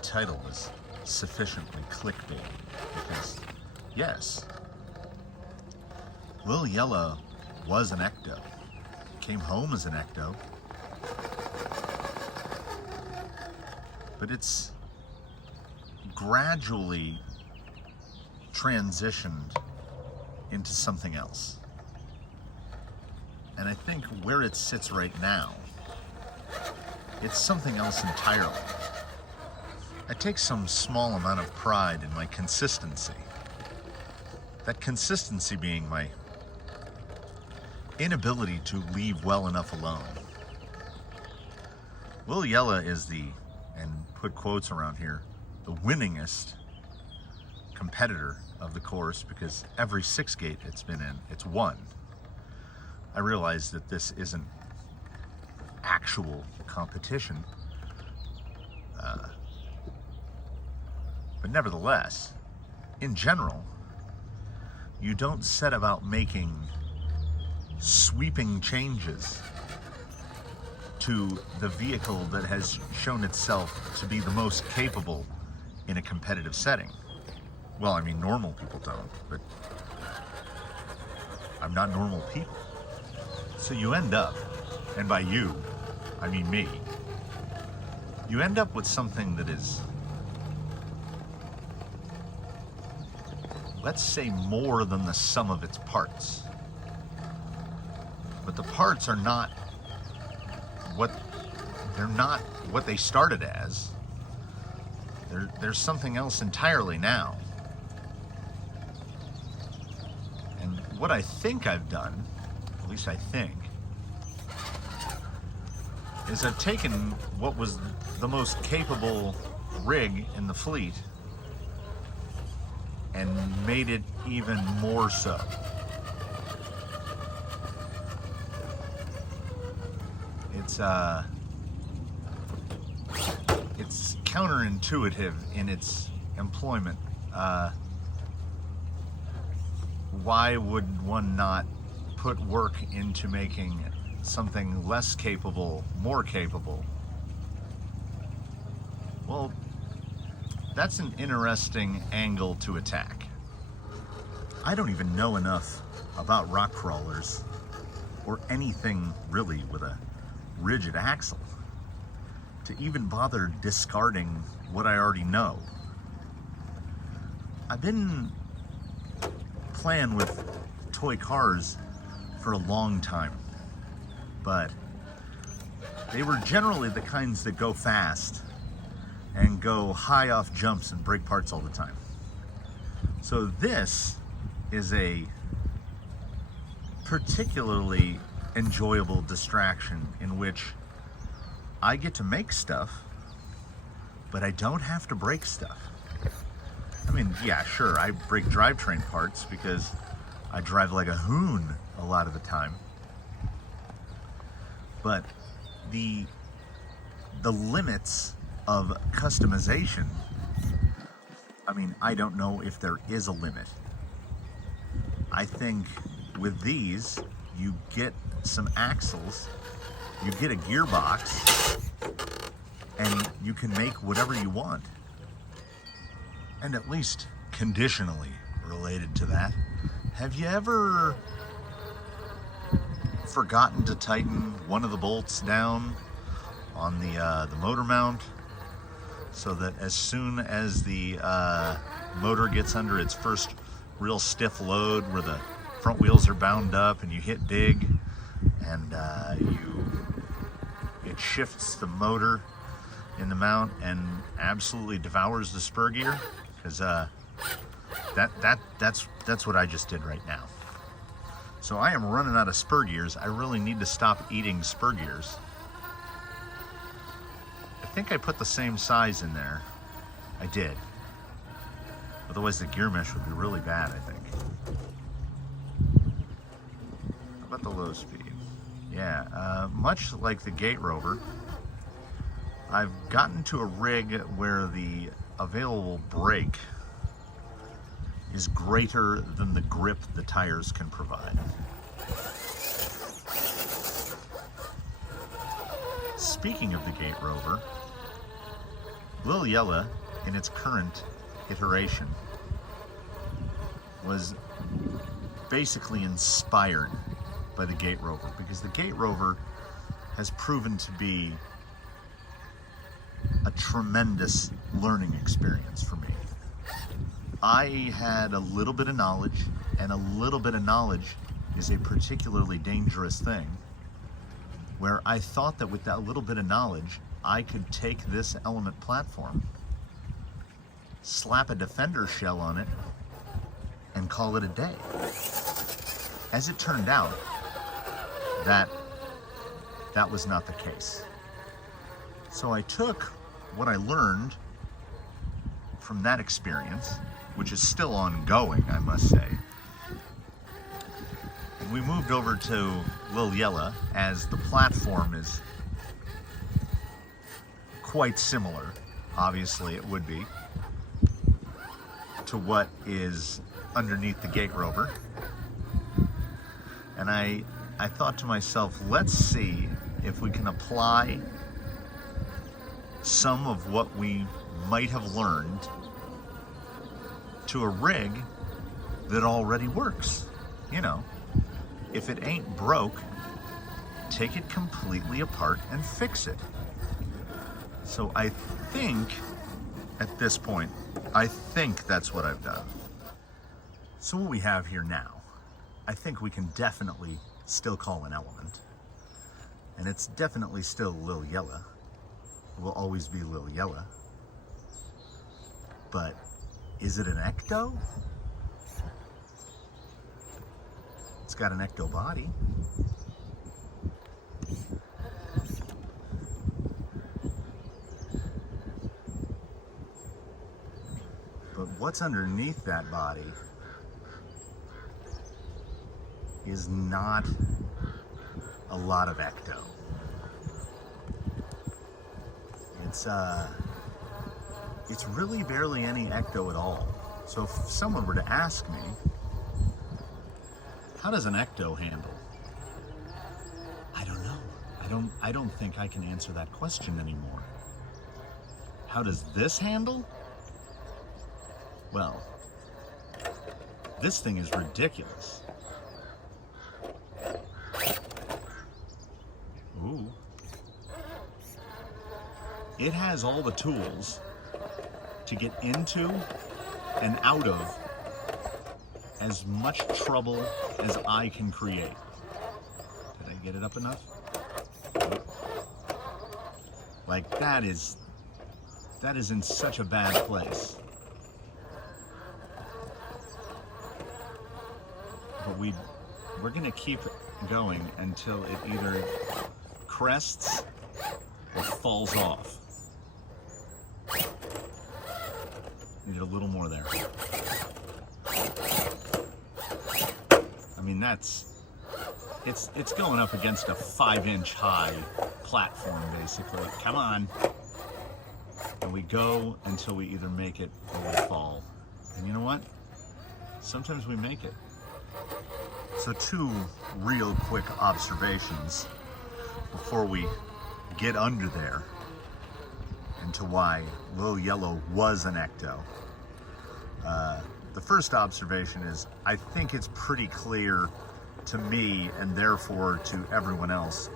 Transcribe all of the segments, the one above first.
that title was sufficiently clickbait, because yes, Will Yella was an Ecto, came home as an Ecto, but it's gradually transitioned into something else. And I think where it sits right now, it's something else entirely. I take some small amount of pride in my consistency. That consistency being my inability to leave well enough alone. Will Yella is the, and put quotes around here, the winningest competitor of the course, because every 6 gate it's been in, it's won. I realize that this isn't actual competition, but nevertheless, in general, you don't set about making sweeping changes to the vehicle that has shown itself to be the most capable in a competitive setting. Well, I mean, normal people don't, but I'm not normal people. So you end up, and by you, I mean me, you end up with something that is, let's say, more than the sum of its parts. But the parts are not what they started as. There's something else entirely now. And what I think I've done, at least I think, is I've taken what was the most capable rig in the fleet and made it even more so. It's counterintuitive in its employment. Why would one not put work into making something less capable more capable? Well, that's an interesting angle to attack. I don't even know enough about rock crawlers or anything really with a rigid axle to even bother discarding what I already know. I've been playing with toy cars for a long time, but they were generally the kinds that go fast and go high off jumps and break parts all the time. So this is a particularly enjoyable distraction in which I get to make stuff, but I don't have to break stuff. I mean, yeah, sure, I break drivetrain parts because I drive like a hoon a lot of the time. But the limits of customization, I mean, I don't know if there is a limit. I think with these, you get some axles, you get a gearbox, and you can make whatever you want. And at least conditionally related to that, have you ever forgotten to tighten one of the bolts down on the motor mount, so that as soon as the motor gets under its first real stiff load where the front wheels are bound up and you hit dig and it shifts the motor in the mount and absolutely devours the spur gear? Because that's what I just did right now. So I am running out of spur gears. I really need to stop eating spur gears. I think I put the same size in there. I did. Otherwise the gear mesh would be really bad, I think. How about the low speed? Yeah, much like the Gate Rover, I've gotten to a rig where the available brake is greater than the grip the tires can provide. Speaking of the Gate Rover, Lil Yella, in its current iteration, was basically inspired by the Gate Rover, because the Gate Rover has proven to be a tremendous learning experience for me. I had a little bit of knowledge, and a little bit of knowledge is a particularly dangerous thing, where I thought that with that little bit of knowledge, I could take this element platform, slap a Defender shell on it, and call it a day. As it turned out, that was not the case. So I took what I learned from that experience, which is still ongoing, I must say. And we moved over to Lil Yella, as the platform is quite similar, obviously it would be, to what is underneath the Gate Rover. And I thought to myself, let's see if we can apply some of what we might have learned to a rig that already works. You know, if it ain't broke, take it completely apart and fix it. So I think, at this point, I think that's what I've done. So what we have here now, I think we can definitely still call an element. And it's definitely still Lil Yella. It will always be Lil Yella. But is it an Ecto? It's got an Ecto body. But what's underneath that body is not a lot of Ecto. It's really barely any Ecto at all. So if someone were to ask me, how does an Ecto handle? I don't know. I don't think I can answer that question anymore. How does this handle? Well, this thing is ridiculous. Ooh. It has all the tools to get into and out of as much trouble as I can create. Did I get it up enough? Like, that is in such a bad place. But we're gonna keep going until it either crests or falls off. Need a little more there. I mean, it's going up against a 5-inch high platform, basically. Come on. And we go until we either make it or we fall. And you know what? Sometimes we make it. So 2 real quick observations before we get under there into why Lil Yella was an Ecto. The first observation is, I think it's pretty clear to me, and therefore to everyone else,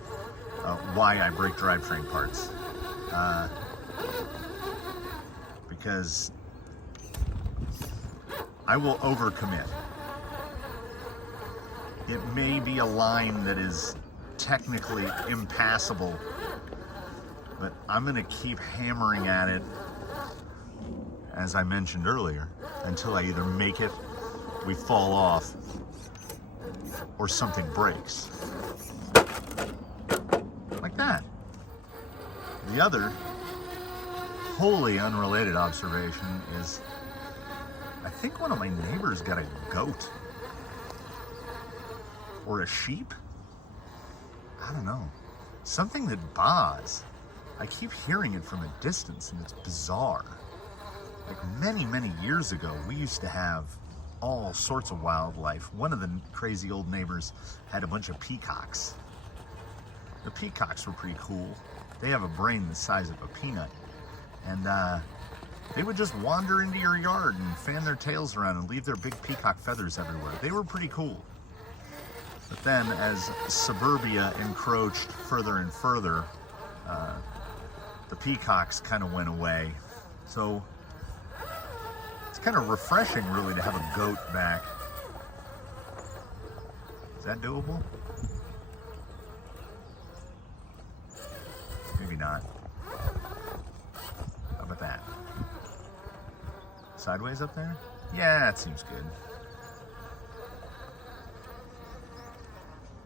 why I break drivetrain parts. Because I will overcommit. It may be a line that is technically impassable, but I'm gonna keep hammering at it, as I mentioned earlier, until I either make it, we fall off, or something breaks. Like that. The other wholly unrelated observation is, I think one of my neighbors got a goat. Or a sheep? I don't know. Something that baas. I keep hearing it from a distance, and it's bizarre. Like many, many years ago, we used to have all sorts of wildlife. One of the crazy old neighbors had a bunch of peacocks. The peacocks were pretty cool. They have a brain the size of a peanut, And they would just wander into your yard and fan their tails around and leave their big peacock feathers everywhere. They were pretty cool. But then as suburbia encroached further and further, the peacocks kind of went away. So it's kind of refreshing, really, to have a goat back. Is that doable? Maybe not. How about that? Sideways up there? Yeah, that seems good.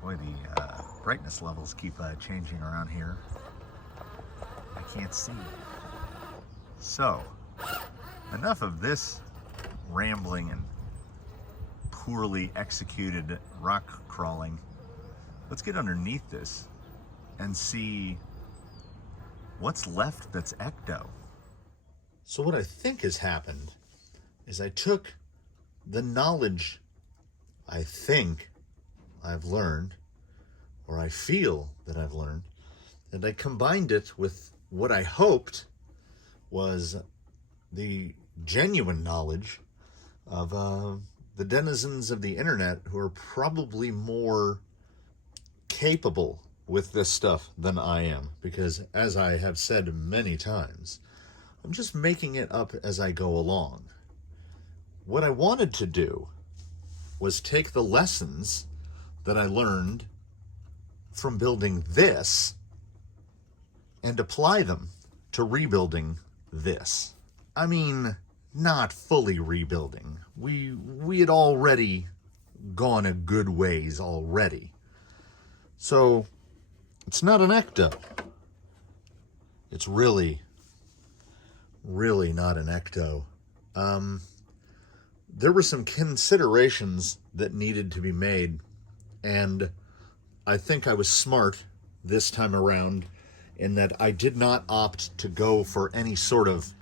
Boy, the brightness levels keep changing around here. I can't see. So, enough of this rambling and poorly executed rock crawling. Let's get underneath this and see what's left that's ecto. So what I think has happened is I took the knowledge I think I've learned, or I feel that I've learned, and I combined it with what I hoped was the genuine knowledge of the denizens of the internet, who are probably more capable with this stuff than I am, because as I have said many times, I'm just making it up as I go along. What I wanted to do was take the lessons that I learned from building this and apply them to rebuilding this. I mean, not fully rebuilding. We had already gone a good ways already. So it's not an ecto. It's really not an ecto. There were some considerations that needed to be made, and I think I was smart this time around in that I did not opt to go for any sort of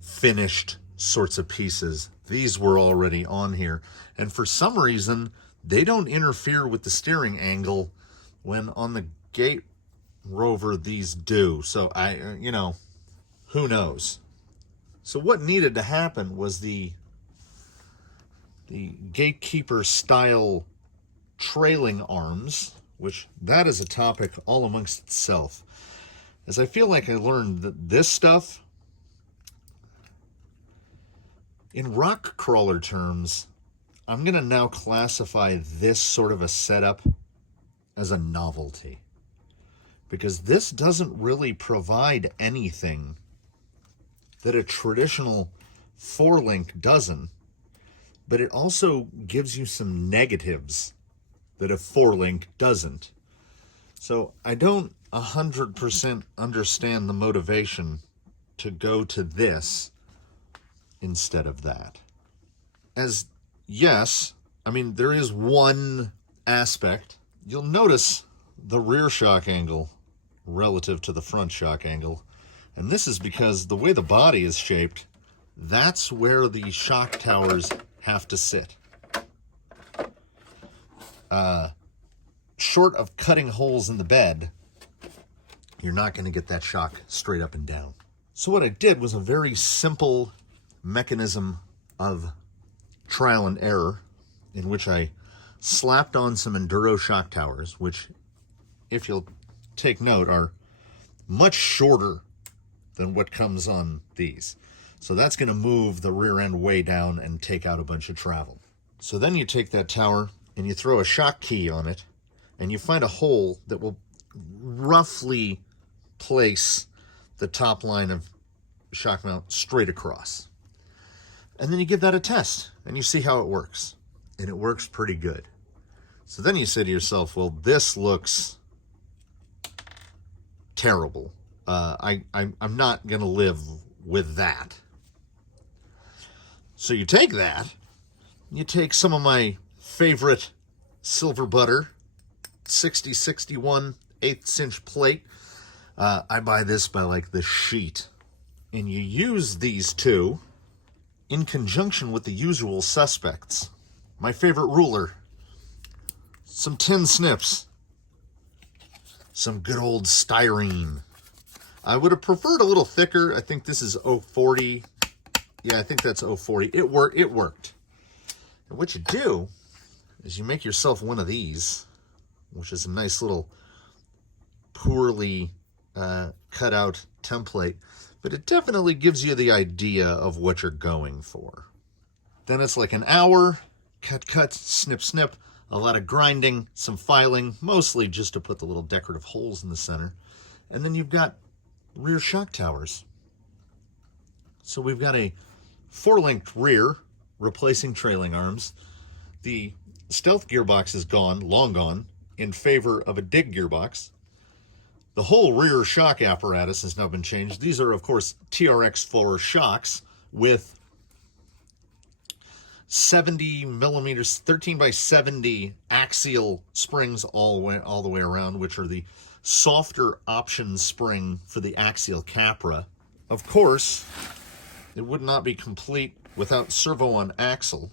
finished sorts of pieces. These were already on here, and for some reason they don't interfere with the steering angle when on the gate rover these do. So who knows? So what needed to happen was the gatekeeper style trailing arms, which that is a topic all amongst itself, as I feel like I learned that this stuff, in rock crawler terms, I'm going to now classify this sort of a setup as a novelty, because this doesn't really provide anything that a traditional 4-link doesn't, but it also gives you some negatives that a 4-link doesn't. So I don't 100% understand the motivation to go to this instead of that. As yes, I mean, there is one aspect. You'll notice the rear shock angle relative to the front shock angle. And this is because the way the body is shaped, that's where the shock towers have to sit. Short of cutting holes in the bed, you're not going to get that shock straight up and down. So what I did was a very simple mechanism of trial and error, in which I slapped on some enduro shock towers, which, if you'll take note, are much shorter than what comes on these. So that's going to move the rear end way down and take out a bunch of travel. So then you take that tower and you throw a shock key on it, and you find a hole that will roughly place the top line of shock mount straight across. And then you give that a test, and you see how it works. And it works pretty good. So then you say to yourself, well, this looks terrible. I'm not going to live with that. So you take that, you take some of my favorite silver butter, 6061 1/8 inch plate. I buy this by like the sheet. And you use these two in conjunction with the usual suspects. My favorite ruler, some tin snips, some good old styrene. I would have preferred a little thicker. I think this is 040. Yeah, I think that's 040. It worked. And what you do is you make yourself one of these, which is a nice little poorly cut out template, but it definitely gives you the idea of what you're going for. Then it's like an hour, cut, snip, snip, a lot of grinding, some filing, mostly just to put the little decorative holes in the center. And then you've got rear shock towers. So we've got a 4-linked rear, replacing trailing arms. The stealth gearbox is gone, long gone, in favor of a dig gearbox. The whole rear shock apparatus has now been changed. These are, of course, TRX4 shocks with 70 millimeters, 13 by 70 axial springs all the way around, which are the softer option spring for the axial Capra. Of course, it would not be complete without servo on axle.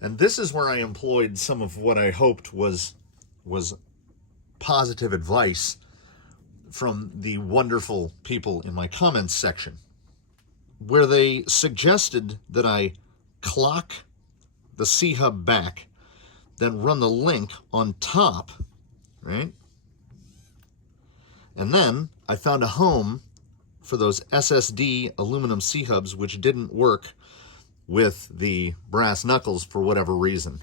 And this is where I employed some of what I hoped was positive advice from the wonderful people in my comments section, where they suggested that I clock the C-hub back, then run the link on top, right? And then I found a home for those SSD aluminum C-hubs, which didn't work with the brass knuckles for whatever reason.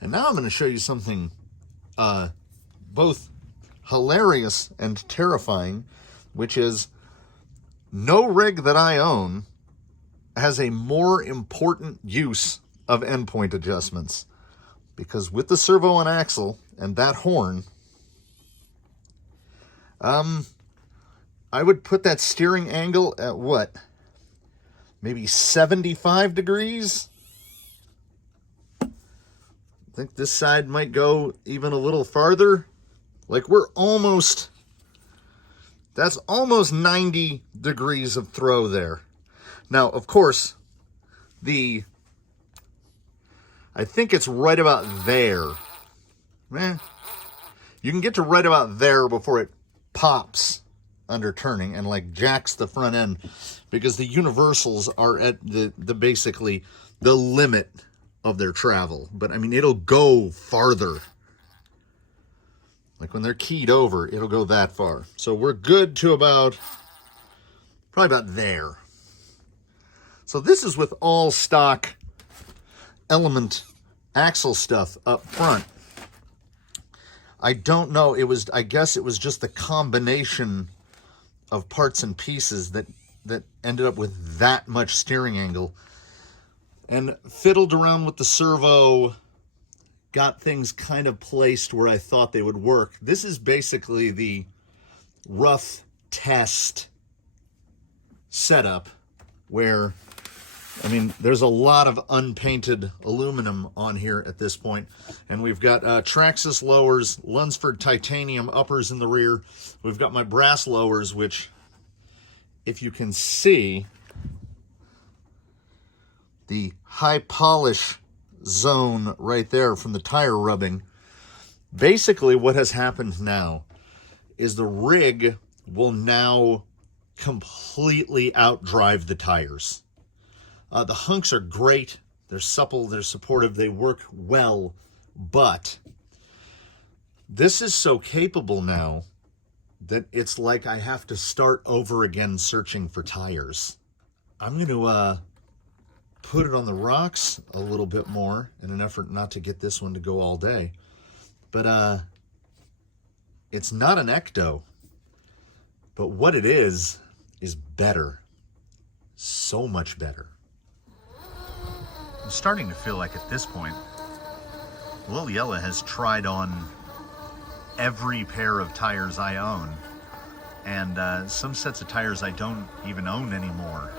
And now I'm going to show you something both hilarious and terrifying, which is no rig that I own has a more important use of endpoint adjustments, because with the servo on axle and that horn, I would put that steering angle at what? Maybe 75 degrees? I think this side might go even a little farther. Like we're almost, that's almost 90 degrees of throw there. Now, of course, I think it's right about there. You can get to right about there before it pops under turning and like jacks the front end, because the universals are at the basically the limit of their travel. But I mean, it'll go farther. Like when they're keyed over, it'll go that far. So we're good to probably about there. So this is with all stock element axle stuff up front. I don't know, I guess it was just the combination of parts and pieces that ended up with that much steering angle. And fiddled around with the servo, got things kind of placed where I thought they would work. This is basically the rough test setup where, I mean, there's a lot of unpainted aluminum on here at this point. And we've got Traxxas lowers, Lunsford titanium uppers in the rear. We've got my brass lowers, which, if you can see, the high polish zone right there from the tire rubbing. Basically what has happened now is the rig will now completely outdrive the tires. The hunks are great, they're supple, they're supportive, they work well, but this is so capable now that it's like I have to start over again searching for tires. I'm going to put it on the rocks a little bit more in an effort not to get this one to go all day. But it's not an Ecto, but what it is better. So much better. I'm starting to feel like at this point, Little Yella has tried on every pair of tires I own, and some sets of tires I don't even own anymore.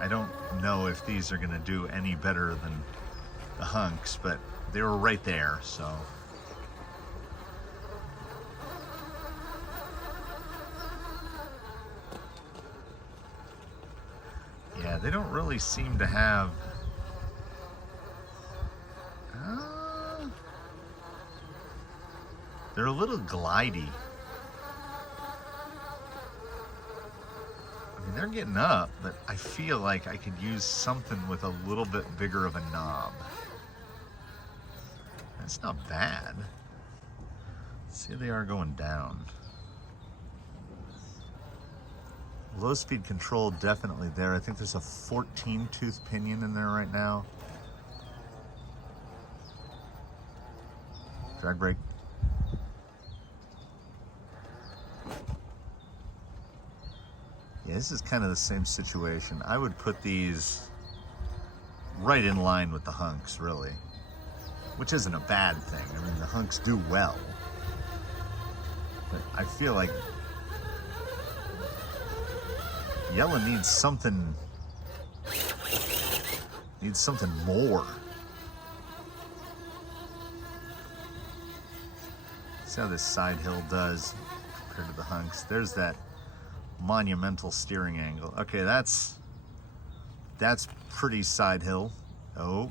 I don't know if these are going to do any better than the hunks, but they were right there, so. Yeah, they don't really seem to have... they're a little glidey. they're getting up, but I feel like I could use something with a little bit bigger of a knob. That's not bad. See, they are going down. Low speed control definitely there. I think there's a 14 tooth pinion in there right now. Drag brake. Yeah, this is kind of the same situation. I would put these right in line with the hunks, really. Which isn't a bad thing. I mean, the hunks do well. But I feel like Yella needs something more. See how this side hill does compared to the hunks. There's that monumental steering angle. Okay, that's pretty side hill. Oh.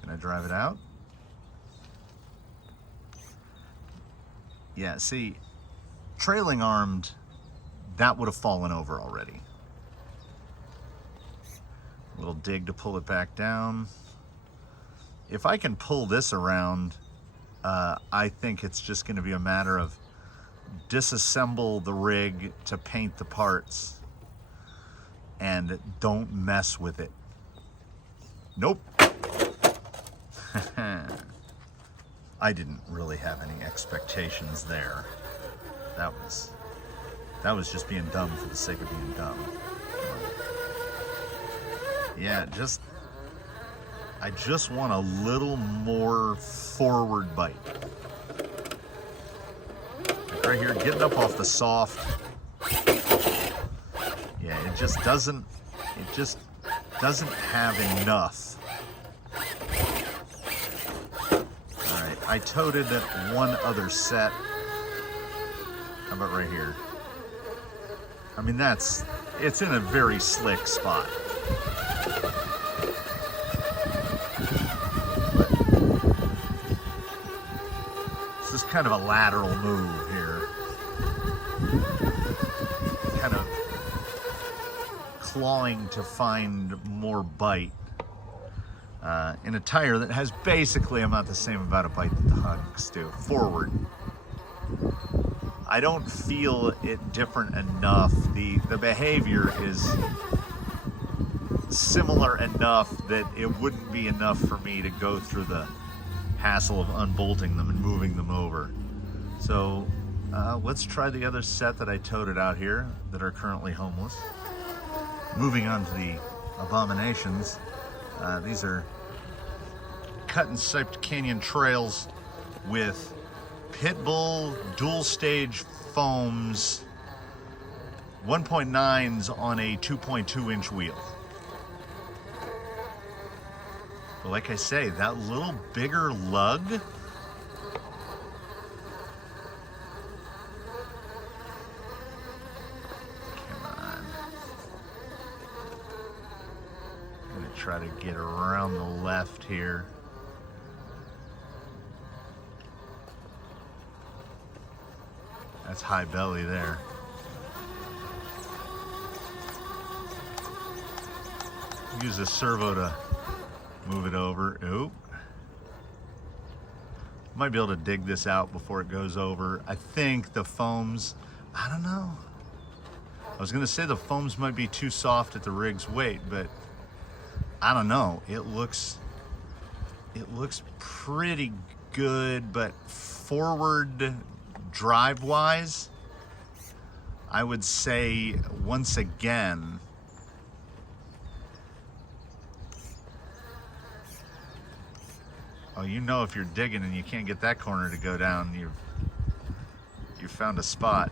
Can I drive it out? Yeah, see, trailing armed, that would have fallen over already. A little dig to pull it back down. If I can pull this around, I think it's just going to be a matter of disassemble the rig to paint the parts and don't mess with it. Nope. I didn't really have any expectations there. That was just being dumb for the sake of being dumb. Yeah, I just want a little more forward bite. Like right here, getting up off the soft. Yeah, it just doesn't have enough. All right, I toted one other set. How about right here? I mean, it's in a very slick spot. This is kind of a lateral move here. Kind of clawing to find more bite in a tire that has basically about the same amount of bite that the hunks do. Forward. I don't feel it different enough. The behavior is similar enough that it wouldn't be enough for me to go through the hassle of unbolting them and moving them over. So let's try the other set that I toted out here that are currently homeless. Moving on to the abominations. These are cut and striped canyon trails with Pitbull dual stage foams, 1.9s on a 2.2 inch wheel. But like I say, that little bigger lug, come on. I'm gonna try to get around the left here. That's high belly there. Use a servo to move it over. Oop. Might be able to dig this out before it goes over. I think the foams, I don't know. I was gonna say the foams might be too soft at the rig's weight, but I don't know. It looks pretty good, but forward drive wise, I would say once again, oh, you know, if you're digging and you can't get that corner to go down, you've found a spot.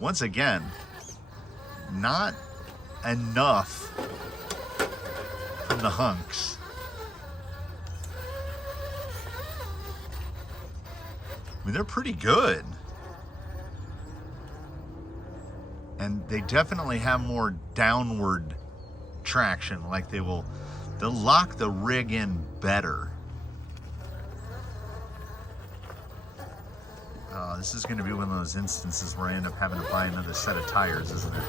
Once again, not enough from the hunks. I mean, they're pretty good. And they definitely have more downward traction, like they'll lock the rig in better. This is going to be one of those instances where I end up having to buy another set of tires, isn't it?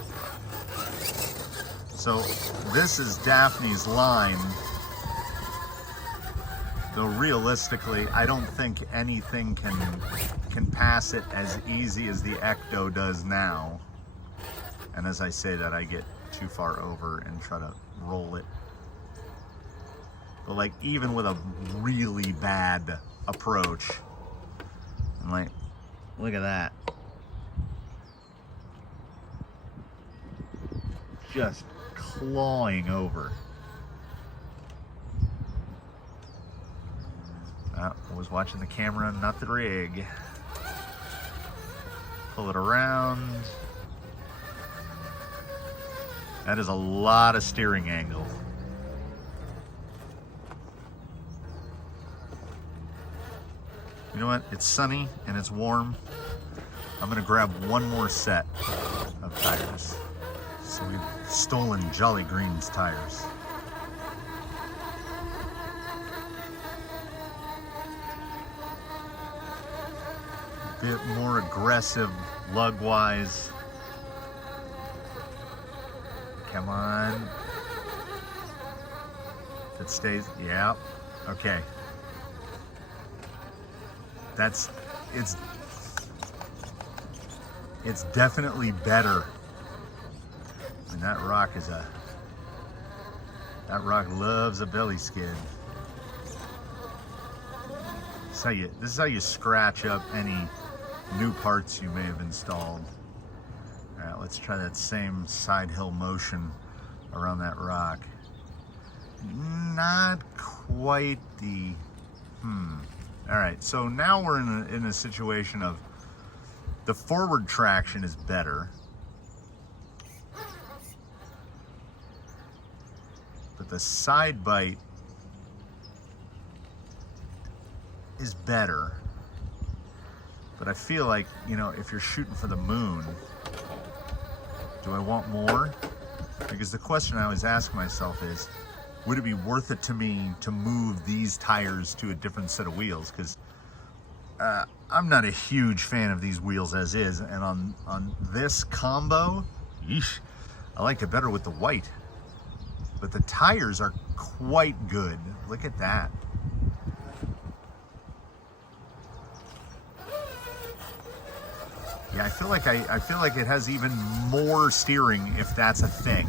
So this is Daphne's line, though realistically, I don't think anything can pass it as easy as the Ecto does now. And as I say that, I get too far over and try to roll it. But like, even with a really bad approach, I'm like, look at that. Just clawing over. I was watching the camera, not the rig. Pull it around. That is a lot of steering angle. You know what? It's sunny and it's warm. I'm gonna grab one more set of tires. So we've stolen Jolly Green's tires. A bit more aggressive lug-wise. Come on. If it stays, yeah, okay. It's definitely better. And that rock loves a belly skid. This is how you scratch up any new parts you may have installed. All right, let's try that same side hill motion around that rock. Not quite the, All right, so now we're in a situation of the forward traction is better, but the side bite is better. But I feel like, if you're shooting for the moon, do I want more? Because the question I always ask myself is, would it be worth it to me to move these tires to a different set of wheels? Because I'm not a huge fan of these wheels as is, and on this combo, yeesh, I liked it better with the white. But the tires are quite good. Look at that. Yeah, I feel like it has even more steering, if that's a thing.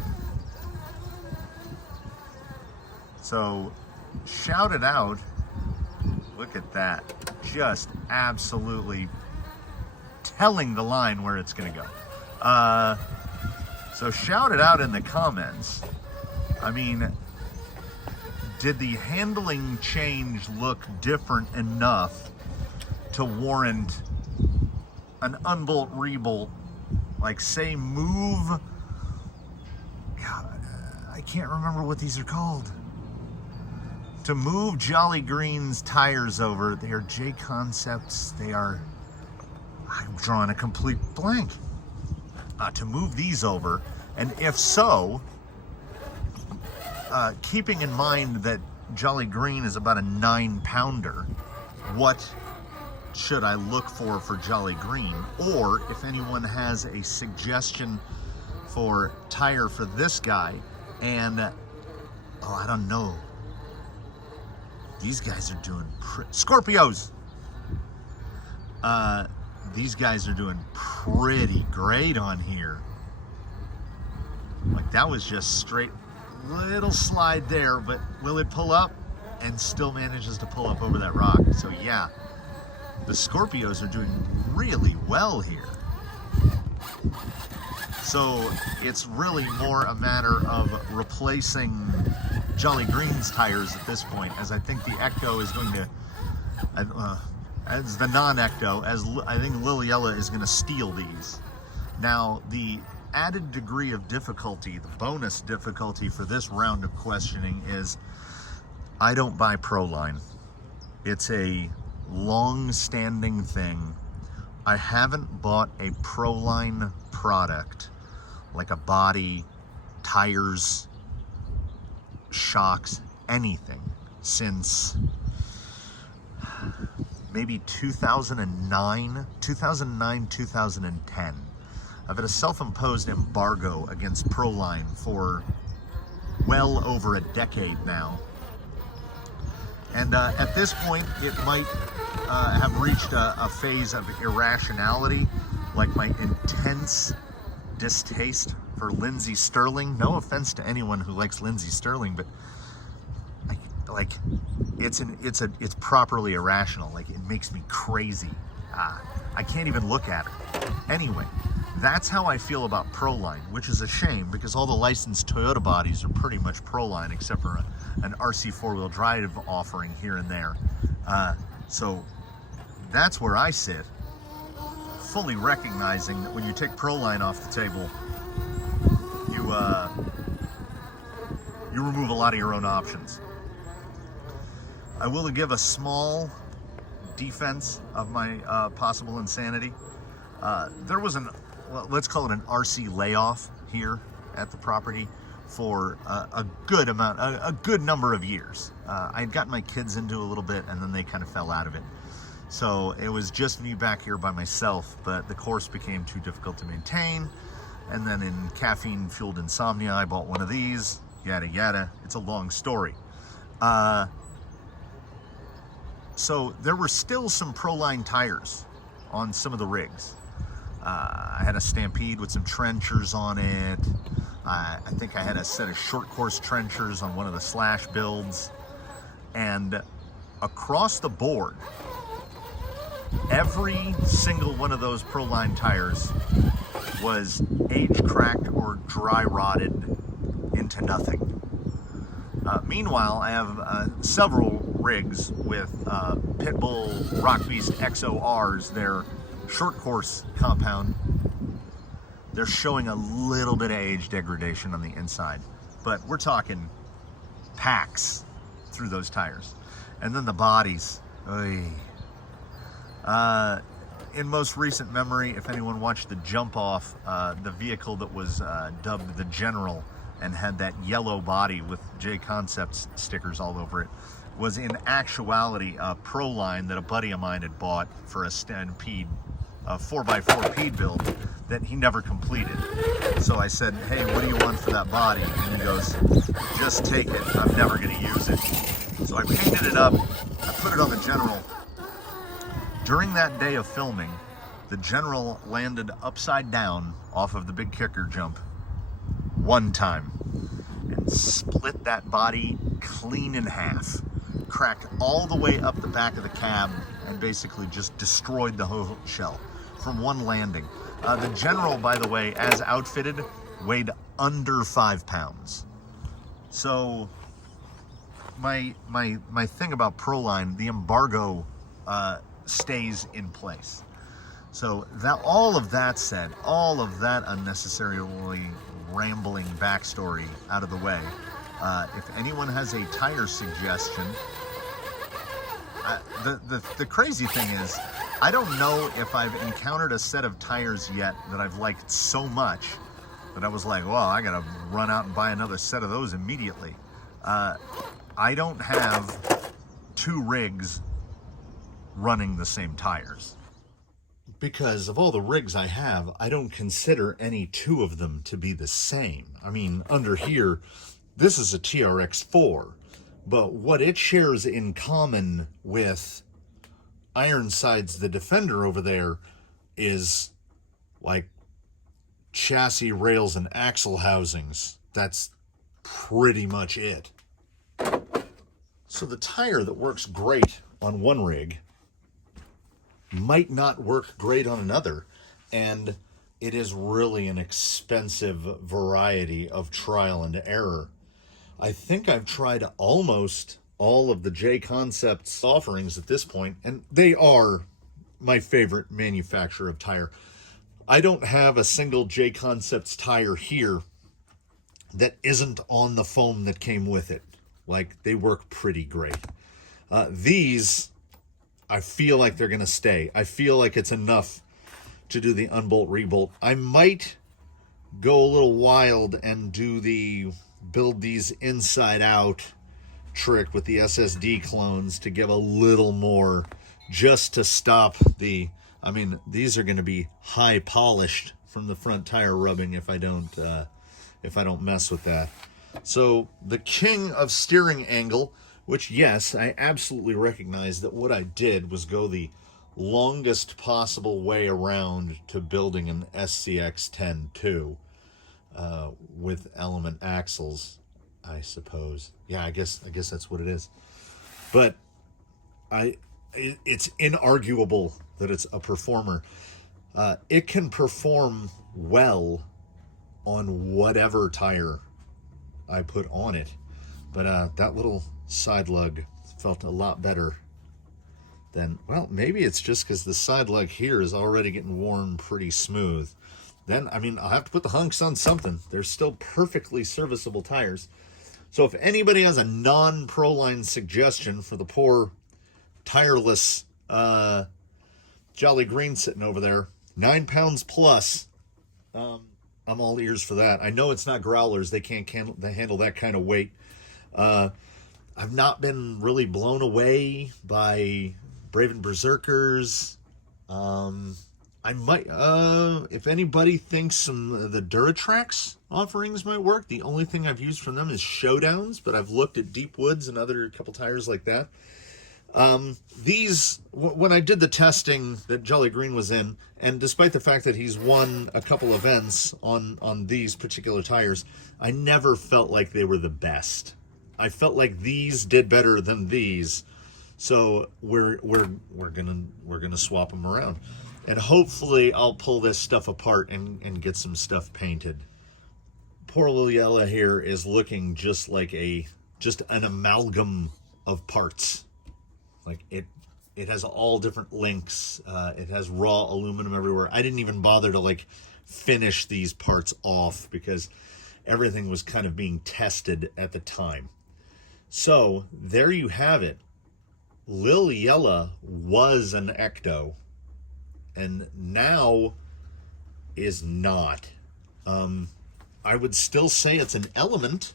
So shout it out. Look at that. Just absolutely telling the line where it's gonna go. So shout it out in the comments. I mean, did the handling change look different enough to warrant an unbolt rebolt? Like, say, move, God, I can't remember what these are called. To move Jolly Green's tires over, they are J Concepts, I'm drawing a complete blank. To move these over, and if so, keeping in mind that Jolly Green is about a 9-pounder, what should I look for Jolly Green? Or if anyone has a suggestion for tire for this guy, and I don't know, these guys are doing Scorpios. These guys are doing pretty great on here. Like, that was just straight little slide there, but will it pull up? And still manages to pull up over that rock. So yeah, the Scorpios are doing really well here. So it's really more a matter of replacing Jolly Green's tires at this point, as I think the Ecto is going to, as the non-Ecto, as I think Yella is going to steal these. Now, the added degree of difficulty, the bonus difficulty for this round of questioning is, I don't buy Proline. It's a long-standing thing. I haven't bought a Proline product, like a body, tires, shocks, anything, since maybe 2009, 2010. I've had a self-imposed embargo against Proline for well over a decade now. And at this point, it might have reached a phase of irrationality, like my intense distaste for Lindsey Sterling. No offense to anyone who likes Lindsey Sterling, but it's properly irrational. Like, it makes me crazy. I can't even look at it. Anyway, that's how I feel about Proline, which is a shame because all the licensed Toyota bodies are pretty much Proline, except for an RC four-wheel drive offering here and there. So that's where I sit, fully recognizing that when you take Proline off the table, you remove a lot of your own options. I will give a small defense of my possible insanity. There was let's call it an RC layoff here at the property for a good number of years. I had gotten my kids into a little bit, and then they kind of fell out of it. So it was just me back here by myself, but the course became too difficult to maintain. And then in caffeine-fueled insomnia, I bought one of these, yada yada. It's a long story. So there were still some Proline tires on some of the rigs. I had a Stampede with some trenchers on it. I think I had a set of short course trenchers on one of the Slash builds. And across the board, every single one of those Proline tires was age cracked or dry rotted into nothing. Meanwhile, I have several rigs with Pitbull Rock Beast XORs. They're short course compound. They're showing a little bit of age degradation on the inside, but we're talking packs through those tires. And then the bodies. In most recent memory, if anyone watched the Jump Off, the vehicle that was dubbed the General and had that yellow body with J Concepts stickers all over it, was in actuality a Proline that a buddy of mine had bought for a Stampede, a 4x4 Pede build that he never completed. So I said, hey, what do you want for that body? And he goes, just take it, I'm never gonna use it. So I painted it up, I put it on the General. During that day of filming, the General landed upside down off of the big kicker jump one time and split that body clean in half, cracked all the way up the back of the cab, and basically just destroyed the whole shell from one landing. The General, by the way, as outfitted, weighed under 5 pounds. So my thing about Proline, the embargo stays in place. So that, all of that said, all of that unnecessarily rambling backstory out of the way, if anyone has a tire suggestion, the crazy thing is, I don't know if I've encountered a set of tires yet that I've liked so much that I was like, well, I gotta run out and buy another set of those immediately. I don't have 2 rigs running the same tires. Because of all the rigs I have, I don't consider any 2 of them to be the same. I mean, under here, this is a TRX4, but what it shares in common with Ironsides the Defender over there is like chassis, rails, and axle housings. That's pretty much it. So the tire that works great on one rig might not work great on another, and it is really an expensive variety of trial and error. I think I've tried almost all of the J Concepts offerings at this point, and they are my favorite manufacturer of tire. I don't have a single J Concepts tire here that isn't on the foam that came with it. Like, they work pretty great. These, I feel like they're going to stay. I feel like it's enough to do the unbolt rebolt. I might go a little wild and do the build these inside out trick with the SSD clones to give a little more just to stop the, I mean, these are going to be high polished from the front tire rubbing if I don't mess with that. So the king of steering angle, which, yes, I absolutely recognize that what I did was go the longest possible way around to building an SCX 10-2 with element axles, I suppose. Yeah, I guess that's what it is. But it's inarguable that it's a performer. It can perform well on whatever tire I put on it. But that little side lug felt a lot better than, well, maybe it's just because the side lug here is already getting worn pretty smooth. Then, I mean, I'll have to put the hunks on something. They're still perfectly serviceable tires. So if anybody has a non-Proline suggestion for the poor, tireless Jolly Green sitting over there, 9 pounds plus, I'm all ears for that. I know it's not growlers. They can't handle that kind of weight. I've not been really blown away by Braven Berserkers. I might, if anybody thinks some of the Duratrax offerings might work, the only thing I've used from them is Showdowns, but I've looked at Deep Woods and other couple tires like that. These, when I did the testing that Jolly Green was in, and despite the fact that he's won a couple events on these particular tires, I never felt like they were the best. I felt like these did better than these, so we're gonna swap them around, and hopefully I'll pull this stuff apart and get some stuff painted. Poor little Yella here is looking just like just an amalgam of parts. Like it has all different links. It has raw aluminum everywhere. I didn't even bother to like finish these parts off because everything was kind of being tested at the time. So there you have it. Lil Yella was an Ecto and now is not. I would still say it's an Element,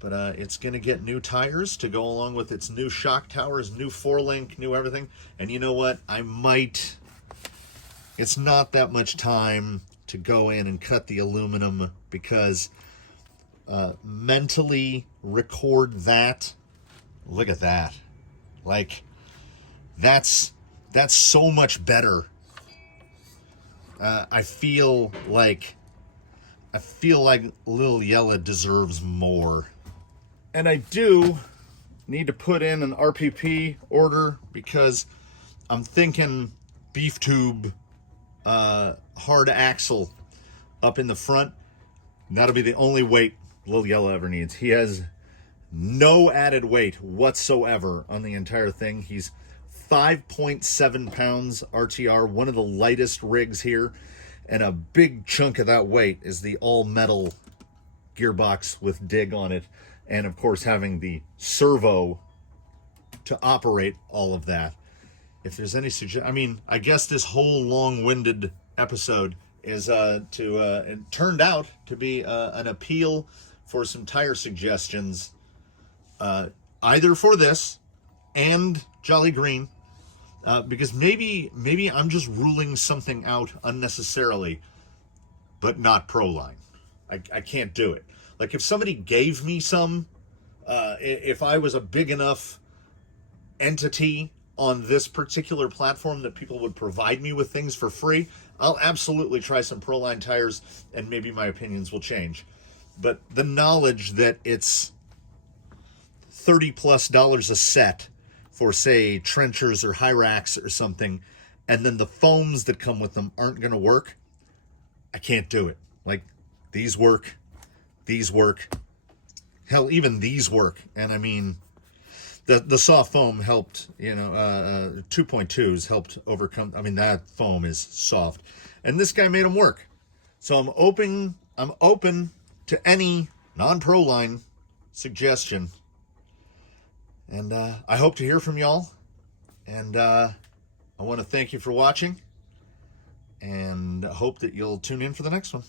but it's going to get new tires to go along with its new shock towers, new 4-link, new everything. And you know what? It's not that much time to go in and cut the aluminum because mentally record that. Look at that. Like, that's so much better. I feel like Lil Yella deserves more. And I do need to put in an RPP order because I'm thinking beef tube hard axle up in the front. That'll be the only weight Lil Yella ever needs. He has no added weight whatsoever on the entire thing. He's 5.7 pounds RTR, one of the lightest rigs here, and a big chunk of that weight is the all-metal gearbox with dig on it, and of course having the servo to operate all of that. If there's any suggestion, I mean, I guess this whole long-winded episode is it turned out to be an appeal for some tire suggestions, either for this and Jolly Green, because maybe I'm just ruling something out unnecessarily, but not Proline. I can't do it. Like if somebody gave me some, if I was a big enough entity on this particular platform that people would provide me with things for free, I'll absolutely try some Proline tires and maybe my opinions will change. But the knowledge that it's $30+ a set for, say, trenchers or Hyrax or something, and then the foams that come with them aren't going to work, I can't do it. Like, these work, hell, even these work. And I mean, the soft foam helped, 2.2s helped overcome, I mean, that foam is soft. And this guy made them work. So I'm open to any non-Proline suggestion. And I hope to hear from y'all. And I want to thank you for watching. And hope that you'll tune in for the next one.